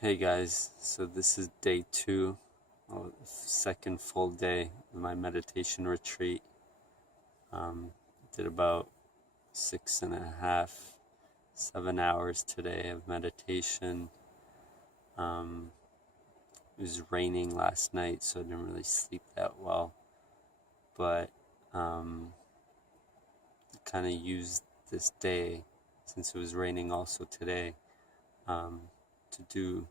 Hey guys, so this is day two, second full day of my meditation retreat. Did about 6.5, 7 hours today of meditation. It was raining last night, so I didn't really sleep that well, but kind of used this day, since it was raining also today, to do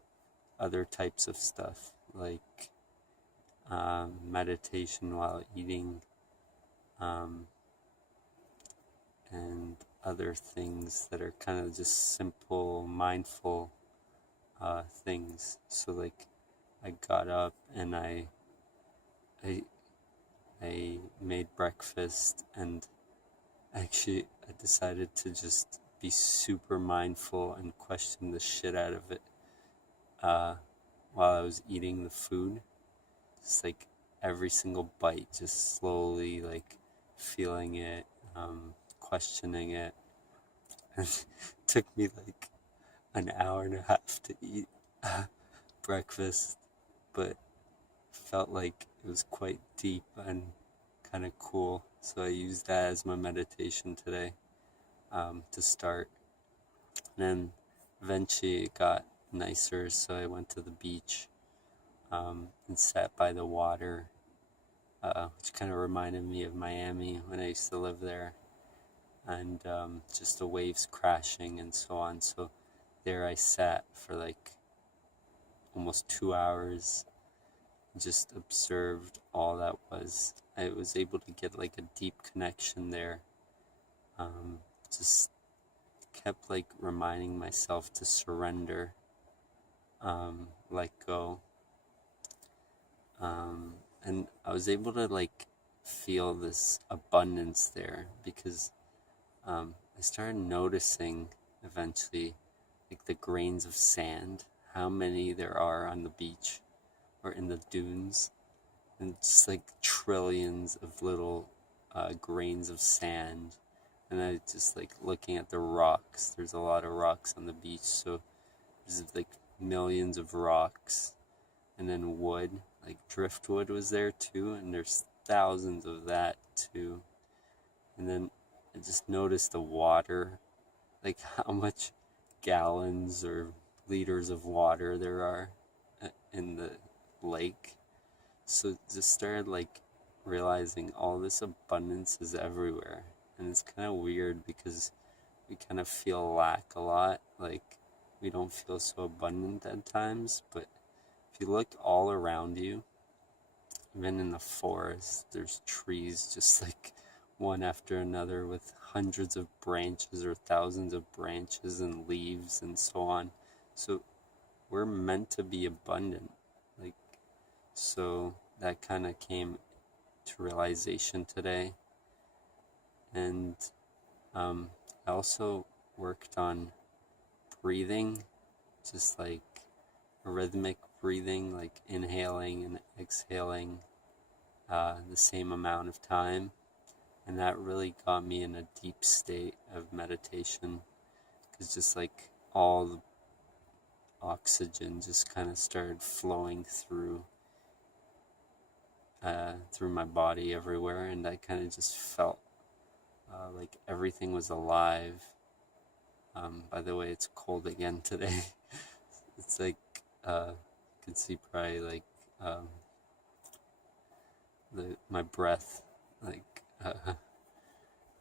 other types of stuff like meditation while eating, and other things that are kind of just simple, mindful things. So like, I got up and I, I made breakfast, and actually I decided to just be super mindful and question the shit out of it uh, while I was eating the food. Just like every single bite, just slowly like feeling it, questioning it. And it took me like an hour and a half to eat breakfast, but felt like it was quite deep and kind of cool. So I used that as my meditation today, to start. And then eventually it got nicer, so I went to the beach, and sat by the water, which kind of reminded me of Miami when I used to live there, and just the waves crashing and so on. So there I sat for like almost 2 hours, just observed all that was. I was able to get like a deep connection there. Just kept like reminding myself to surrender, let go. And I was able to like feel this abundance there, because I started noticing eventually like the grains of sand, how many there are on the beach or in the dunes, and just like trillions of little grains of sand. And I just like looking at the rocks. There's a lot of rocks on the beach, so there's like millions of rocks. And then wood, like driftwood was there too, and there's thousands of that too. And then I just noticed the water, like how much gallons or liters of water there are in the lake. So just started like realizing all this abundance is everywhere. And it's kind of weird because we kind of feel lack a lot. Like, we don't feel so abundant at times. But if you look all around you, even in the forest, there's trees just like one after another with hundreds of branches or thousands of branches and leaves and so on. So we're meant to be abundant. Like, so that kind of came to realization today. And I also worked on breathing, just like rhythmic breathing, like inhaling and exhaling the same amount of time. And that really got me in a deep state of meditation, because just like all the oxygen just kind of started flowing through my body everywhere, and I kind of just felt like everything was alive. By the way, it's cold again today. It's like, you can see probably like um, my breath, like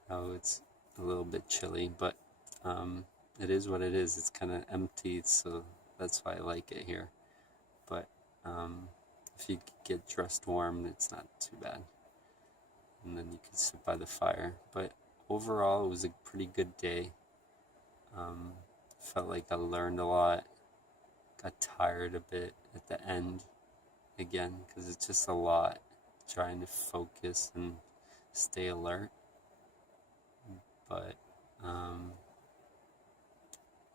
how it's a little bit chilly, but it is what it is. It's kind of empty, so that's why I like it here. But if you get dressed warm, it's not too bad. And then you can sit by the fire. But overall, it was a pretty good day. Felt like I learned a lot. Got tired a bit at the end again, because it's just a lot trying to focus and stay alert. But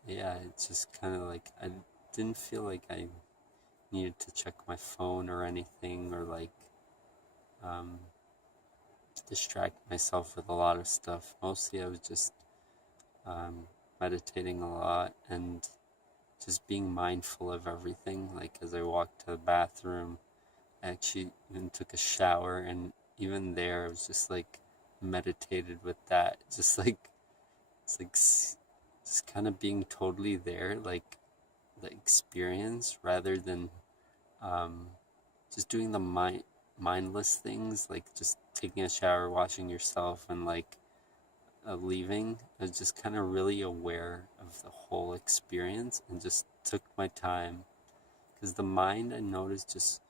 yeah, it's just kind of like I didn't feel like I needed to check my phone or anything, or like um, distract myself with a lot of stuff. Mostly I was just meditating a lot and just being mindful of everything. Like as I walked to the bathroom, I actually even took a shower, and even there I was just like meditated with that. Just like it's like just kind of being totally there, like the experience, rather than um, just doing the mindless things, like just taking a shower, washing yourself, and like leaving. I was just kind of really aware of the whole experience and just took my time, because the mind, I noticed, just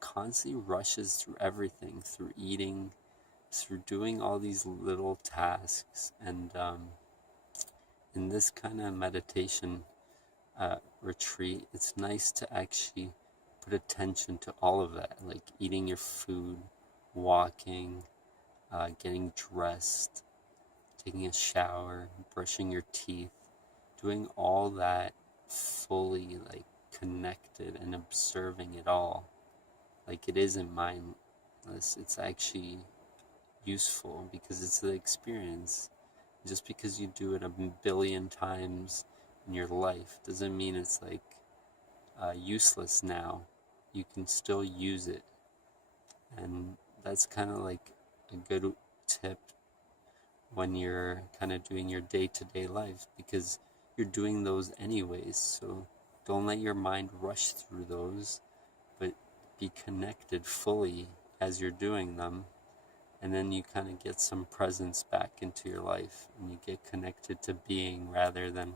constantly rushes through everything, through eating, through doing all these little tasks. And in this kind of meditation retreat, it's nice to actually put attention to all of that, like eating your food, walking, getting dressed, taking a shower, brushing your teeth, doing all that fully, like connected and observing it all. Like it isn't mindless, it's actually useful because it's the experience. Just because you do it a billion times in your life doesn't mean it's like useless now. You can still use it. And that's kind of like a good tip when you're kind of doing your day-to-day life, because you're doing those anyways. So don't let your mind rush through those, but be connected fully as you're doing them. And then you kind of get some presence back into your life, and you get connected to being rather than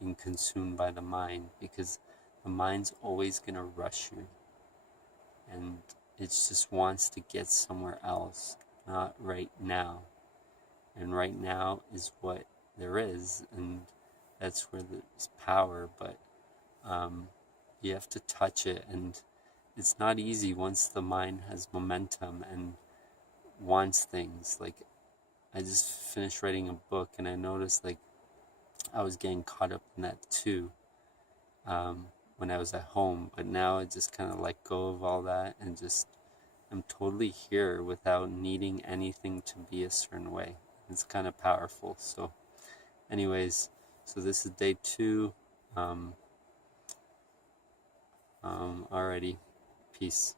being consumed by the mind, because the mind's always going to rush you, and it just wants to get somewhere else, not right now. And right now is what there is, and that's where there's power. But you have to touch it, and it's not easy once the mind has momentum and wants things. Like I just finished writing a book, and I noticed like I was getting caught up in that too when I was at home. But now I just kind of let go of all that, and just I'm totally here without needing anything to be a certain way. It's kind of powerful. So anyways, so this is day 2. Alrighty, peace.